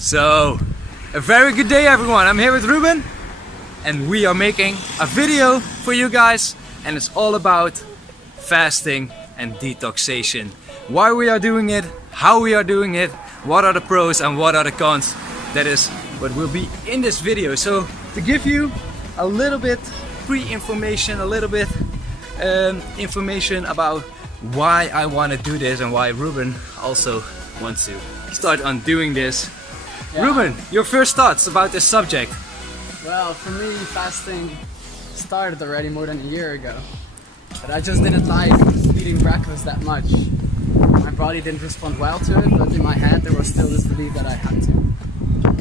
So, a very good day everyone, I'm here with Ruben and we are making a video for you guys, and it's all about fasting and detoxation. Why we are doing it, how we are doing it, what are the pros and what are the cons. That is what will be in this video. So to give you a little bit pre-information, a little bit information about why I want to do this and why Ruben also wants to start on doing this. Yeah. Ruben, your first thoughts about this subject? Well, for me, fasting started already more than a year ago. But I just didn't like eating breakfast that much. My body didn't respond well to it, but in my head there was still this belief that I had to.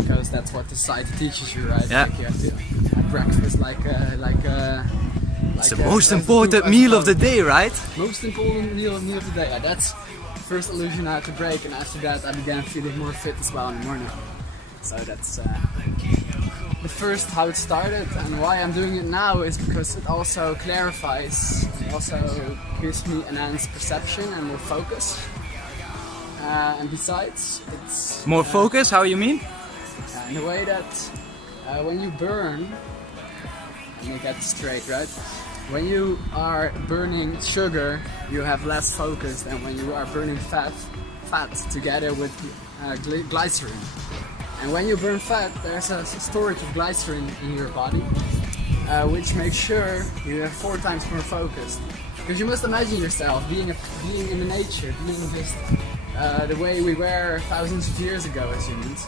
Because that's what the society teaches you, right? Yeah. Like you have to have breakfast It's the most important meal of the day, right? Most important meal of the day. Yeah, that's the first illusion I had to break, and after that I began feeling more fit as well in the morning. So that's the first how it started, and why I'm doing it now is because it also clarifies, it also gives me enhanced perception and more focus. And besides, it's more focus, how you mean? In a way that when you burn, let me get it straight, right? When you are burning sugar, you have less focus than when you are burning fat together with glycerin. And when you burn fat, there's a storage of glycerin in your body, which makes sure you have 4 times more focused. Because you must imagine yourself being in the nature, being just the way we were thousands of years ago as humans.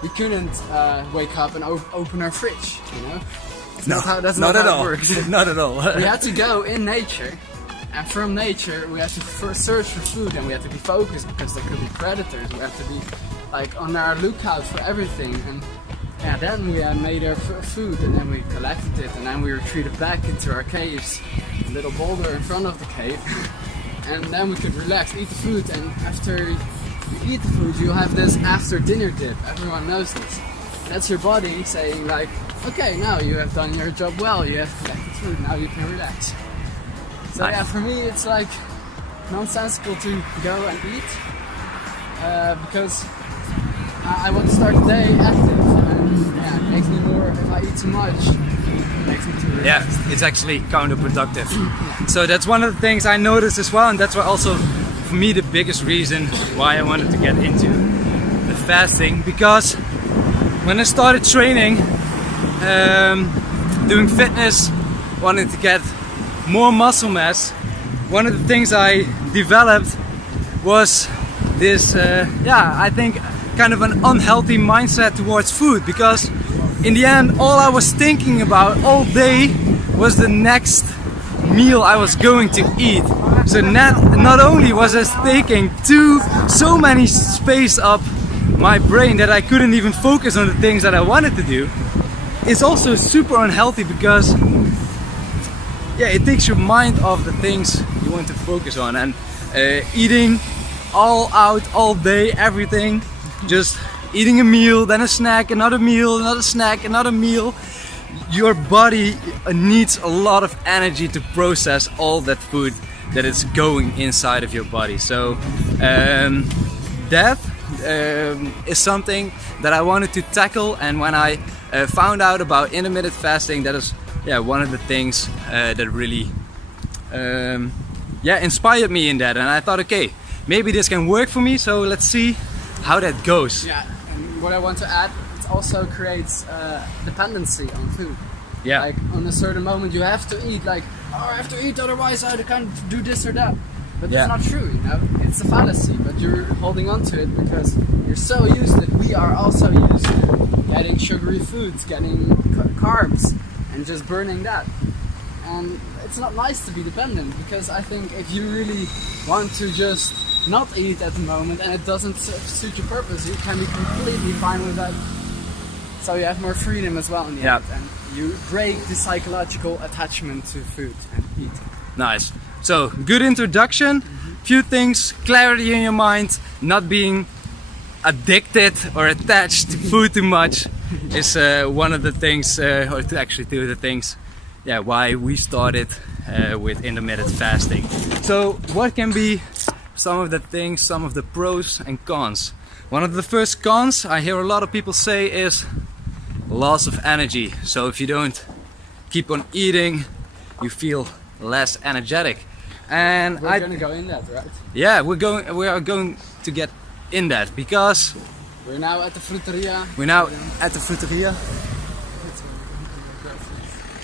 We couldn't wake up and open our fridge, you know? That's not how it works. Not at all. We had to go in nature, and from nature we had to first search for food, and we had to be focused because there could be predators. We had to be like on our lookout for everything, and yeah, then we made our food, and then we collected it, and then we retreated back into our caves, a little boulder in front of the cave, and then we could relax, eat the food, and after you eat the food you have this after dinner dip. Everyone knows this. That's your body saying like, okay, now you have done your job well, you have collected food, now you can relax. So yeah, for me it's like nonsensical to go and eat, because I want to start the day active, and yeah, it makes me more, if I eat too much, it makes me too relaxed. Yeah, it's actually counterproductive. Yeah. So that's one of the things I noticed as well, and that's why also for me the biggest reason why I wanted to get into the fasting, because when I started training, doing fitness, wanting to get more muscle mass, one of the things I developed was this, I think kind of an unhealthy mindset towards food, because in the end all I was thinking about all day was the next meal I was going to eat. So not only was I taking so many space up my brain that I couldn't even focus on the things that I wanted to do, it's also super unhealthy because yeah, it takes your mind off the things you want to focus on, and eating all out all day, everything, just eating a meal, then a snack, another meal, another snack, another meal. Your body needs a lot of energy to process all that food that is going inside of your body. So that is something that I wanted to tackle, and when I found out about intermittent fasting, that is one of the things that really inspired me in that, and I thought, okay, maybe this can work for me, so let's see how that goes. Yeah, and what I want to add, it also creates dependency on food. Yeah. Like on a certain moment you have to eat, like, oh, I have to eat, otherwise I can't do this or that. But that's not true, you know? It's a fallacy, but you're holding on to it because you're so used to it. We are also used to getting sugary foods, getting carbs, and just burning that. And it's not nice to be dependent, because I think if you really want to just not eat at the moment and it doesn't suit your purpose, you can be completely fine with that. So you have more freedom as well in the end, and you break the psychological attachment to food and eating. Nice. So, good introduction, few things, clarity in your mind, not being addicted or attached to food too much is one of the things, or actually two of the things, why we started with intermittent fasting. So, what can be some of the things, some of the pros and cons. One of the first cons I hear a lot of people say is loss of energy. So if you don't keep on eating, you feel less energetic. And we're gonna go in that, right? Yeah, we are going to get in that because we're now at the Fruiteria. We're now at the Fruiteria.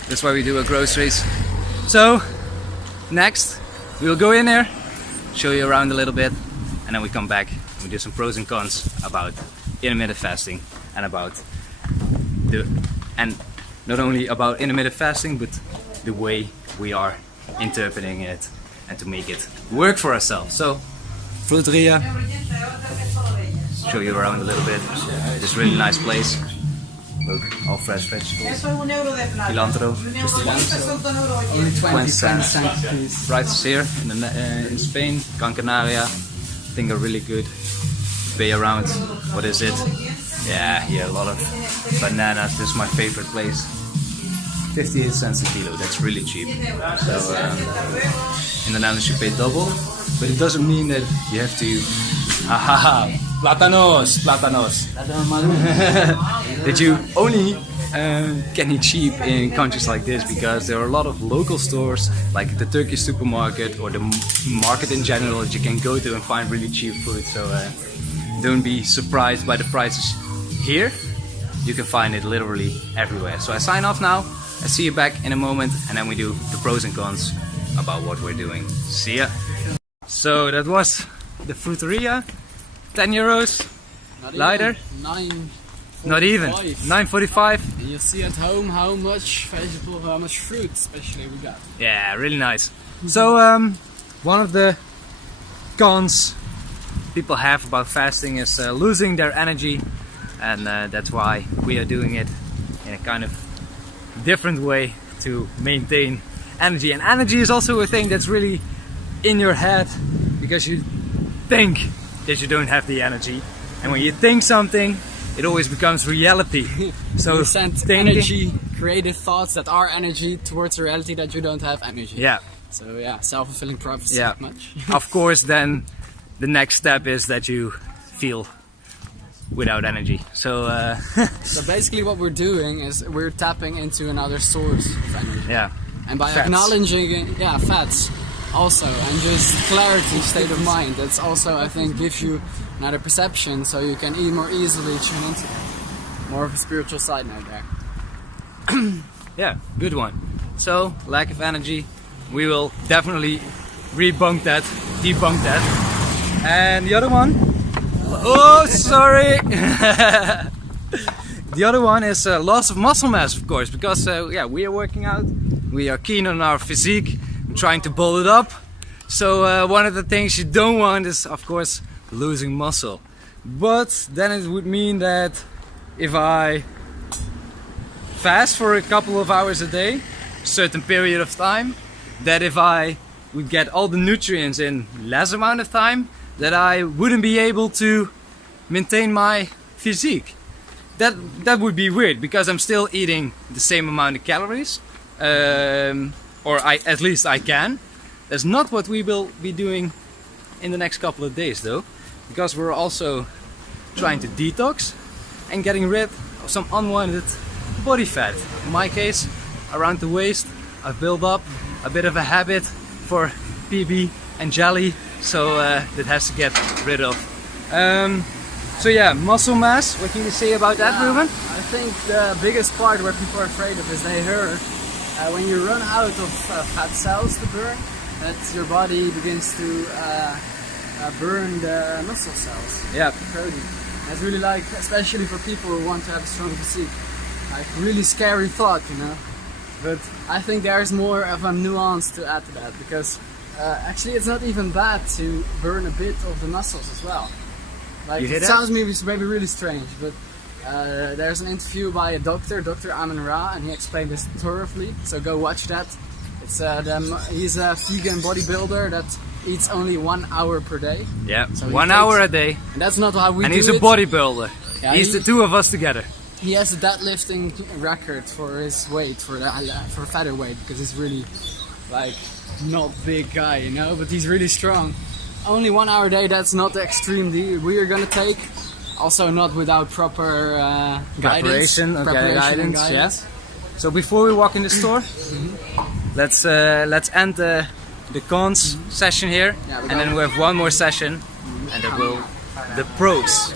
That's why we do our groceries. So next we'll go in there, show you around a little bit, and then we come back and we do some pros and cons about intermittent fasting and not only about intermittent fasting, but the way we are interpreting it and to make it work for ourselves. So Fruiteria, show you around a little bit. This really nice place. Look, all fresh vegetables. Cilantro, Only 20 cents. please. Prices here in Spain, Gran Canaria, I think are really good. Pay around, what is it? Yeah, here a lot of bananas. This is my favorite place. 58 cents a kilo, that's really cheap. So in the Netherlands you pay double, but it doesn't mean that you have to plátanos that you only can eat cheap in countries like this, because there are a lot of local stores like the Turkish supermarket or the market in general that you can go to and find really cheap food. So don't be surprised by the prices here. You can find it literally everywhere. So I sign off now. I see you back in a moment, and then we do the pros and cons about what we're doing. See ya! So that was the Fruiteria. 10 euros. Not lighter. Even, Not even. 9.45. And you'll see at home how much vegetable, how much fruit especially we got. Yeah, really nice. So one of the cons people have about fasting is losing their energy, and that's why we are doing it in a kind of different way to maintain energy. And energy is also a thing that's really in your head, because you think that you don't have the energy, and when you think something, it always becomes reality. So you send energy, creative thoughts that are energy towards a reality that you don't have energy. Yeah. So yeah, self-fulfilling prophecy. Yeah. Much. Of course, then the next step is that you feel without energy. So so basically what we're doing is we're tapping into another source of energy. yeah. And by Fats. acknowledging fats also, and just clarity, state of mind, that's also, I think, gives you another perception, so you can more easily tune into more of a spiritual side now there. Yeah, good one. So, lack of energy, we will definitely debunk that. And the other one, oh sorry, the other one is loss of muscle mass, of course, because yeah, we are working out, we are keen on our physique, trying to build it up. So one of the things you don't want is, of course, losing muscle. But then it would mean that if I fast for a couple of hours a day, a certain period of time, that if I would get all the nutrients in less amount of time, that I wouldn't be able to maintain my physique. That would be weird, because I'm still eating the same amount of calories, or at least I can. That's not what we will be doing in the next couple of days though, because we're also trying to detox and getting rid of some unwanted body fat. In my case, around the waist, I've built up a bit of a habit for PB and jelly, so that has to get rid of. So yeah, muscle mass, what can you say about that, Ruben? I think the biggest part where people are afraid of is they heard when you run out of fat cells to burn, that your body begins to burn the muscle cells. Yeah. Protein. That's really, like, especially for people who want to have a strong physique, like really scary thought, you know. But I think there's more of a nuance to add to that, because actually it's not even bad to burn a bit of the muscles as well. Like, it sounds maybe really strange, but there's an interview by a doctor, Dr. Amin Ra, and he explained this thoroughly, so go watch that. It's he's a vegan bodybuilder that eats only 1 hour per day. Yeah, so 1 hour a day. And that's not how we do it. And he's a bodybuilder. Yeah, he's the two of us together. He has a deadlifting record for his weight, for featherweight, because he's really, like, not big guy, you know, but he's really strong. only 1 hour a day, that's not the extreme we are gonna take. Also not without proper Preparation and guidance. Yes. So before we walk in the store, let's end the cons session here, and then we have one more session, and then we'll the pros.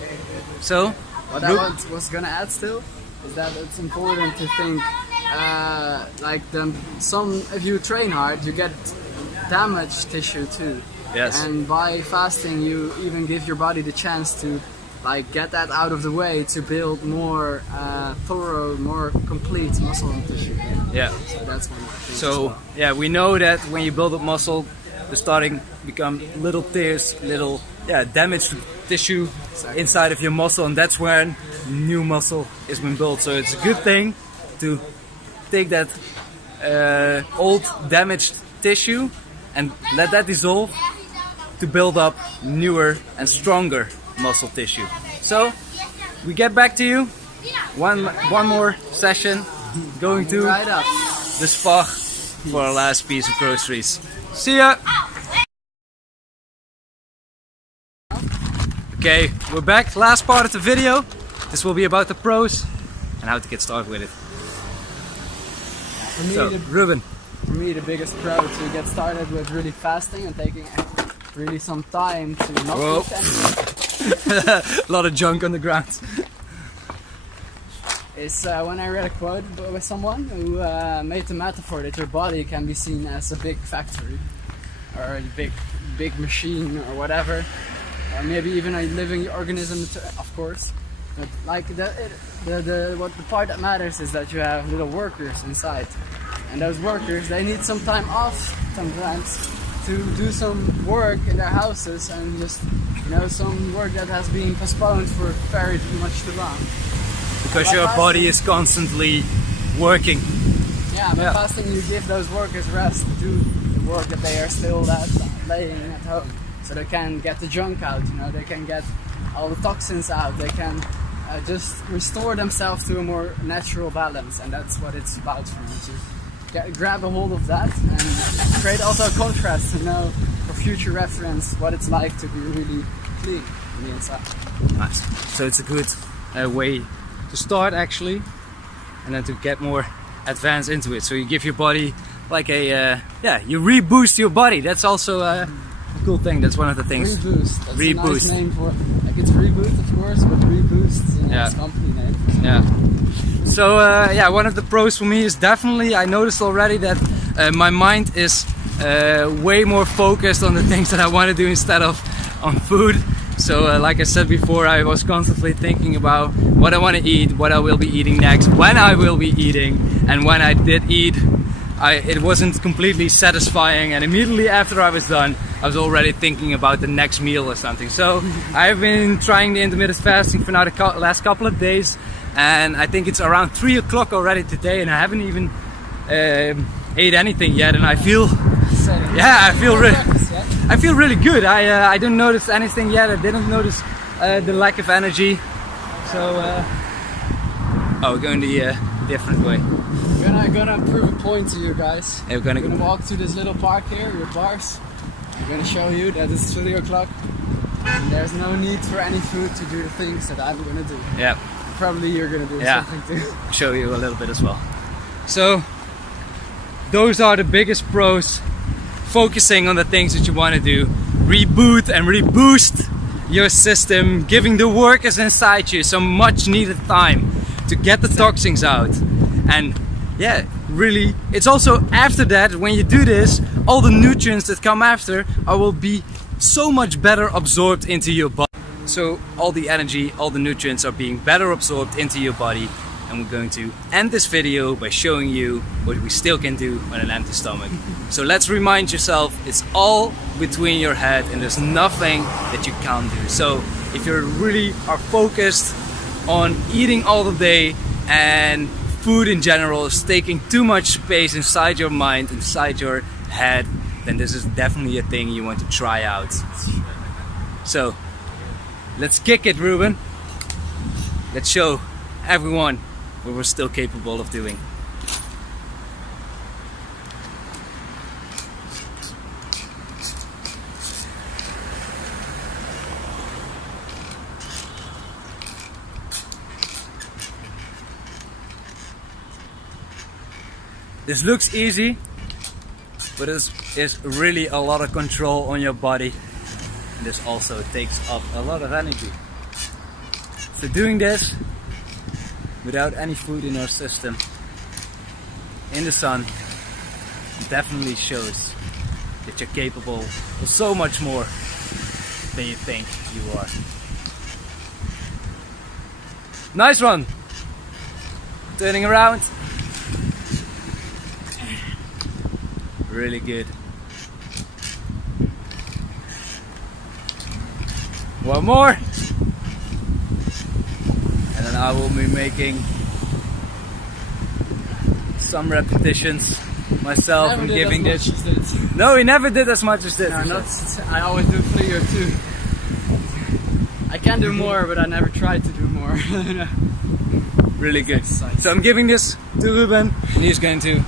So what I was gonna add still is that it's important to think like if you train hard, you get damaged tissue too. Yes. And by fasting, you even give your body the chance to like get that out of the way to build more thorough, more complete muscle and tissue. Yeah. So that's one of the things. So yeah, we know that when you build up muscle, the starting become little tears, little damaged tissue inside of your muscle, and that's when new muscle is being built. So it's a good thing to take that old damaged tissue and let that dissolve to build up newer and stronger muscle tissue. So we get back to you. One more session. Going to right up the spa for our last piece of groceries. See ya! Okay, we're back. Last part of the video. This will be about the pros and how to get started with it. Ruben. For me, the biggest pro to get started with really fasting and taking really some time to not eat anything. A lot of junk on the ground. Is when I read a quote with someone who made the metaphor that your body can be seen as a big factory or a big machine or whatever, or maybe even a living organism, of course. But like the part that matters is that you have little workers inside, and those workers, they need some time off sometimes to do some work in their houses, and just some work that has been postponed for very much too long. Because your body is constantly working. Yeah, but fasting, you give those workers rest to do the work that they are still laying at home, so they can get the junk out. They can get all the toxins out. They can just restore themselves to a more natural balance, and that's what it's about for me. To grab a hold of that and create also a contrast to know for future reference what it's like to be really clean on the inside. Nice. So it's a good way to start actually, and then to get more advanced into it. So you give your body like you reboost your body. That's also a cool thing. That's one of the things. Reboost. That's Reboost. a nice name for it. Like it's Reboot, of course, but Reboost is its company name. Yeah. So one of the pros for me is definitely, I noticed already that my mind is way more focused on the things that I want to do instead of on food. So like I said before, I was constantly thinking about what I want to eat, what I will be eating next, when I will be eating, and when I did eat, it wasn't completely satisfying, and immediately after I was done, I was already thinking about the next meal or something. So I've been trying the intermittent fasting for now the last couple of days, and I think it's around 3 o'clock already today, and I haven't even ate anything yet, and I feel I feel really good. I didn't notice anything yet. I didn't notice the lack of energy. So we're going the different way. I'm gonna prove a point to you guys. We're gonna walk to this little park here with bars. I'm gonna show you that it's 3 o'clock and there's no need for any food to do the things that I'm gonna do. Yeah. Probably you're gonna do something too. Show you a little bit as well. So those are the biggest pros. Focusing on the things that you want to do. Reboot and reboost your system, giving the workers inside you some much needed time to get the toxins out. And really, it's also after that, when you do this, all the nutrients that come after will be so much better absorbed into your body. So all the energy, all the nutrients are being better absorbed into your body. And we're going to end this video by showing you what we still can do on an empty stomach. So let's remind yourself, it's all between your head and there's nothing that you can't do. So if you really are focused on eating all the day and food in general is taking too much space inside your mind, inside your head, then this is definitely a thing you want to try out. So let's kick it, Ruben. Let's show everyone what we're still capable of doing. This looks easy, but it's really a lot of control on your body. And this also takes up a lot of energy. So doing this without any food in our system, in the sun, definitely shows that you're capable of so much more than you think you are. Nice one! Turning around. Really good. One more. And then I will be making some repetitions myself and giving this. No, he never did as much as this. No, I always do 3 or 2. I can do more, but I never tried to do more. Really good. So I'm giving this to Ruben, and he's going to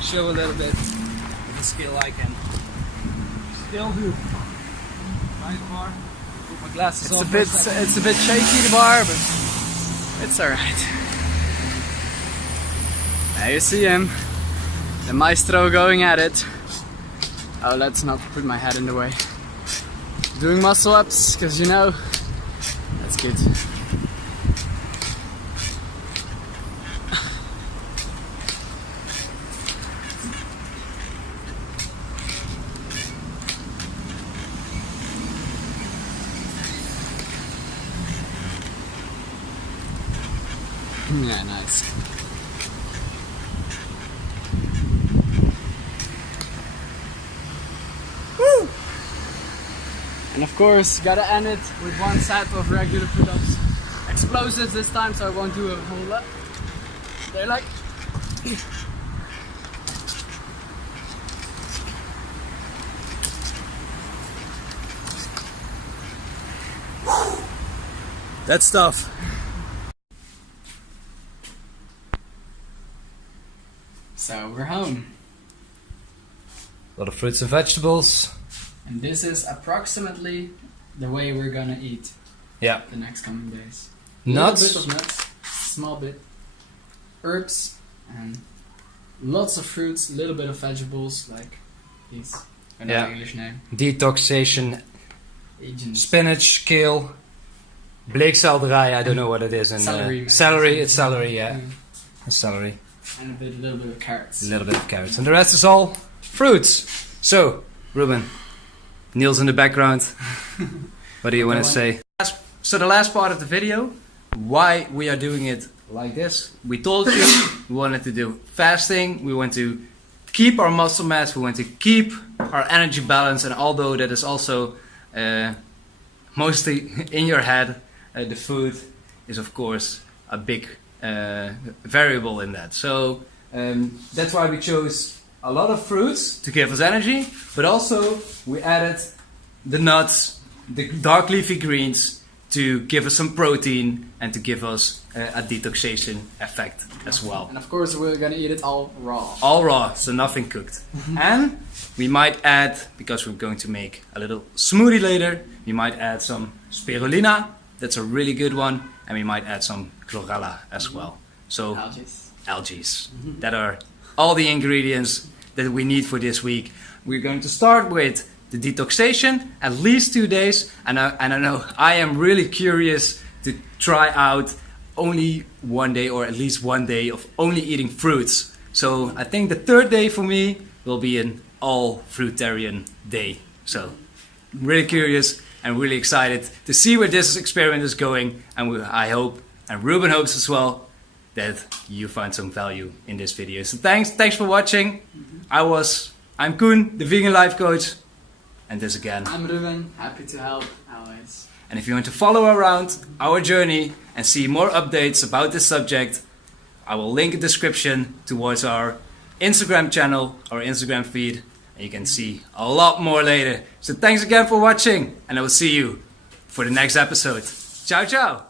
show a little bit of the skill I can still do. Nice bar. Put my glasses on. It's a bit shaky, the bar, but it's alright. There you see him, the maestro going at it. Oh, let's not put my head in the way. Doing muscle ups, because you know, that's good. Yeah, nice. Woo! And of course, gotta end it with one set of regular pull-ups. Explosives this time, so I won't do a whole lot. They're like... That's tough. So we're home. A lot of fruits and vegetables. And this is approximately the way we're gonna eat Yeah. the next coming days. Nuts. A little bit of nuts, small bit. Herbs and lots of fruits, a little bit of vegetables like these. I know the English name. Detoxation. Agents. Spinach, kale, bleekselderij, I don't know what it is. And Celery. celery, it's celery, yeah. It's celery. And a little bit of carrots. A little bit of carrots. And the rest is all fruits. So, Ruben, Niels in the background. What do you want to say? So the last part of the video, why we are doing it like this. We told you we wanted to do fasting, we want to keep our muscle mass, we want to keep our energy balance, and although that is also mostly in your head, the food is of course a big variable in that. So that's why we chose a lot of fruits to give us energy, but also we added the nuts, the dark leafy greens to give us some protein and to give us a detoxation effect as well. And of course we're gonna eat it all raw. All raw, so nothing cooked. And we might add, because we're going to make a little smoothie later, we might add some spirulina, that's a really good one, and we might add some chlorella as well. So algae. That are all the ingredients that we need for this week. We're going to start with the detoxation, at least 2 days, and I know I am really curious to try out only 1 day or at least 1 day of only eating fruits. So I think the 3rd day for me will be an all fruitarian day. So I'm really curious and really excited to see where this experiment is going, and I hope, and Ruben hopes as well, that you find some value in this video. So thanks for watching. I'm Koen, the vegan life coach, and this again. I'm Ruben, happy to help always. And if you want to follow around our journey and see more updates about this subject, I will link a description towards our Instagram channel, our Instagram feed, and you can see a lot more later. So thanks again for watching, and I will see you for the next episode. Ciao, ciao!